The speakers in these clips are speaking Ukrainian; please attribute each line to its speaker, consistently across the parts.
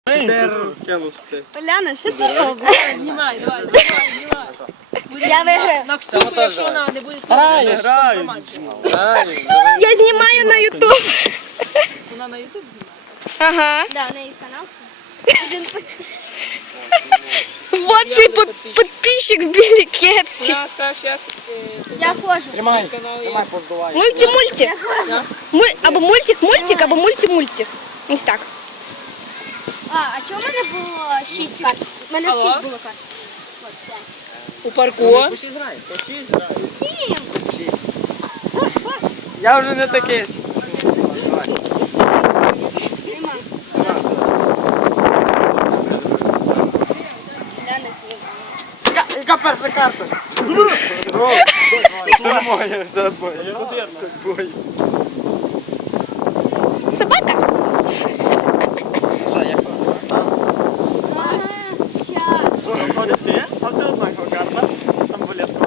Speaker 1: Оляна, що ти робиш?
Speaker 2: Знімай, давай.
Speaker 1: Я виграю.
Speaker 2: На Ксюху, якщо вона не буде знімати.
Speaker 1: Я знімаю на ютуб.
Speaker 2: Вона на ютуб знімає.
Speaker 1: Ага. Да, у неї канал. Вот цей підписчик в білій кепці.
Speaker 2: Вона скаже, як
Speaker 1: Я ходжу.
Speaker 3: Тримай,
Speaker 2: канал є.
Speaker 3: тримай, поздувай.
Speaker 1: Мульті-мультик. Або мультик-мультик, або мульті-мультик. Ось так. А чому в мене було 6 карт? У мене 6 було карт.
Speaker 2: У парку.
Speaker 3: Я вже не такий.
Speaker 1: Нема.
Speaker 3: Яка перша карта? Це моя, це бой.
Speaker 1: Собака?
Speaker 3: Що, як?
Speaker 1: Ага, щас.
Speaker 3: Що, виходить ти? А все однакова карта. Там балетка.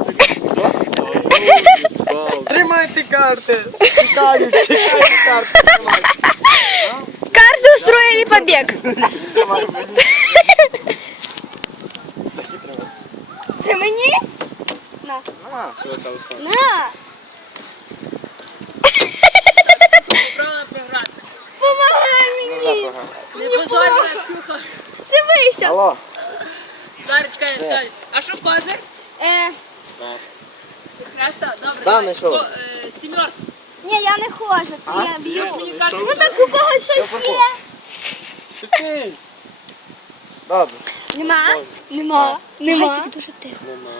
Speaker 3: Тримайте карти. Чекають карти. Тримайте.
Speaker 1: Карты устроили побег. Це мені? На. На.
Speaker 2: Правильно програти.
Speaker 1: Помагай мені.
Speaker 2: Не позорь мене, Ксюха.
Speaker 1: Дивися.
Speaker 3: Алло.
Speaker 2: Зараз чекай, скажи. А що козир? Хреста? Добре,
Speaker 3: Да,
Speaker 2: давай.
Speaker 3: знайшов.
Speaker 2: Сімерка.
Speaker 1: Ні, я не ходжу, це я б'ю.
Speaker 2: Мені карту.
Speaker 1: Ну так у когось щось є.
Speaker 3: Добре.
Speaker 1: Нема? Нема. Нема. Тільки дуже тихо.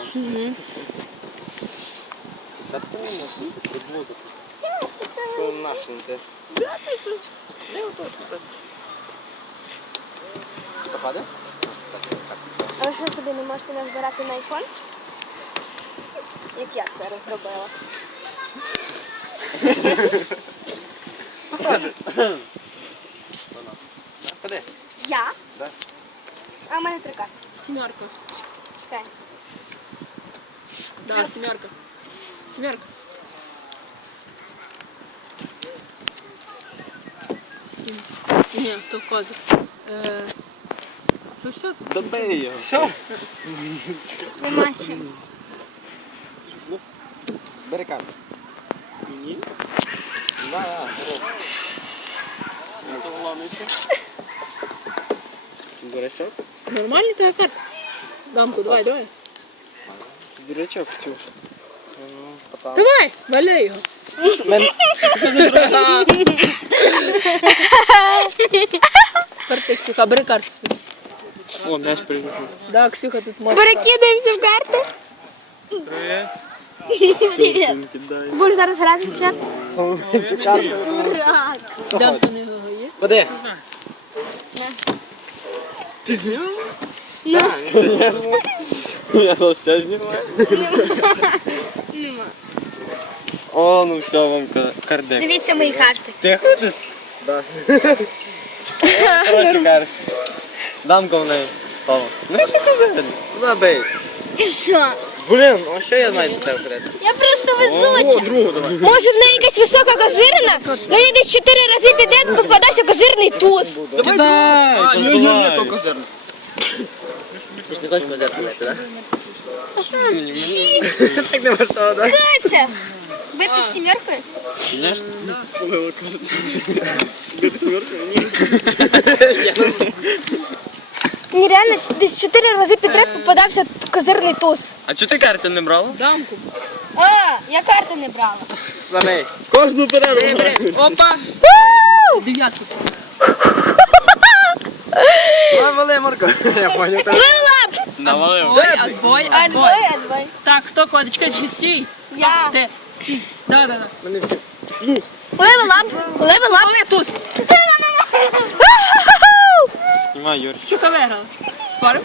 Speaker 3: Що нашим ти? Попаде?
Speaker 1: А ви що собі не можете назбирати на айфон? Як я це розробила?
Speaker 3: Ходи.
Speaker 1: Я?
Speaker 3: Да.
Speaker 1: А в мене 3 карти.
Speaker 2: Сімерка.
Speaker 1: Чекай.
Speaker 2: Да, сімерка. Сімерка. Сім. Ні, то козир. Ну все, тут.
Speaker 3: Добей його. Все?
Speaker 1: Нема чим.
Speaker 3: Бери карту. Ні? Да, дурачок?
Speaker 2: Нормальний твоя карта? Дамку, давай, давай.
Speaker 3: Дурачок, Ксюш.
Speaker 2: Давай, валяй його. Карти, Ксюха, бери карту собі.
Speaker 3: О, м'яч прийшов.
Speaker 2: Да, Ксюха, тут може.
Speaker 1: Перекидаємося в карти. Будеш зараз грати ще? Дурак.
Speaker 2: Дам у нього є.
Speaker 3: Ходи. Ти зняв? Я то все знімаю.
Speaker 1: Нема.
Speaker 3: О, ну все, вам кардек.
Speaker 1: Дивіться мої карти.
Speaker 3: Ти ходиш? Да. Хороші карти. Дамка в неї стала. Ну що ти забери? Забей.
Speaker 1: І що?
Speaker 3: Блін, а що я знаю до тебе ходити?
Speaker 1: Я просто везуча.
Speaker 3: другу давай.
Speaker 1: Може в неї якась висока козирина? Мені десь 4 рази підряд попадався козирний туз.
Speaker 3: Давай, ні, то
Speaker 4: козирну. Ти ж не хочеш козирну мати, так?
Speaker 1: 6.
Speaker 3: Так нема що, так?
Speaker 1: Катя. Бити з сімеркою?
Speaker 3: Звісно. Полила карту. Де ти сверху?
Speaker 1: Мені реально десь 4 рази підряд попадався козирний туз.
Speaker 3: А чого ти карти не брала?
Speaker 2: Дамку.
Speaker 1: А, я карти не брала.
Speaker 3: Забей. Кожну
Speaker 2: Бери,
Speaker 3: перерву.
Speaker 2: бери. Опа. Дев'ятку.
Speaker 3: Давай, вали, Марко. Я понял.
Speaker 1: Левелап!
Speaker 3: Навалив.
Speaker 2: Отбой.
Speaker 1: Адвой.
Speaker 2: Так, хто кладочка? Стій.
Speaker 1: Я.
Speaker 2: Ти. Стій. Да.
Speaker 3: Мене всі.
Speaker 1: Левелап. Левелап.
Speaker 2: Коли туз?
Speaker 3: Знімай, Юрій.
Speaker 2: Ксюха виграла. Спорив?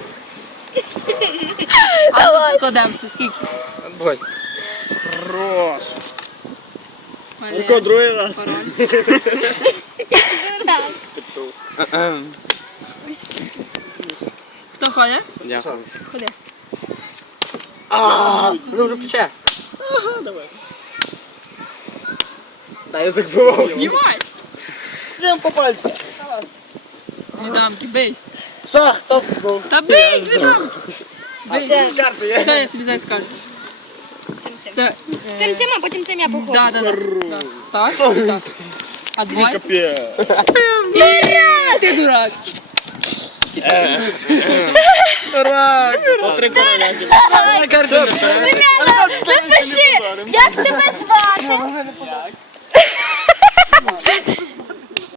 Speaker 1: Давай.
Speaker 2: А кладемося. Скільки?
Speaker 3: Отбой. Хорош. Марко, другий раз.
Speaker 2: Хто ходить?
Speaker 3: Дякую.
Speaker 2: Ходи.
Speaker 3: Воно вже пече. Ага, давай. Дай язик вивав.
Speaker 2: Знімай.
Speaker 3: Всім по пальцю.
Speaker 2: Відамки, бий.
Speaker 3: Що, хто знов?
Speaker 2: Та бий, відамки. Бий.
Speaker 3: Карти є?
Speaker 2: Дай я тобі дай скажу. Так.
Speaker 1: Цим, а потім цим я походжу.
Speaker 2: Да. Так, так. А давай.
Speaker 3: Капець.
Speaker 2: І ти дурак.
Speaker 3: Рак! По три короляки.
Speaker 1: Напиши, як тебе звати?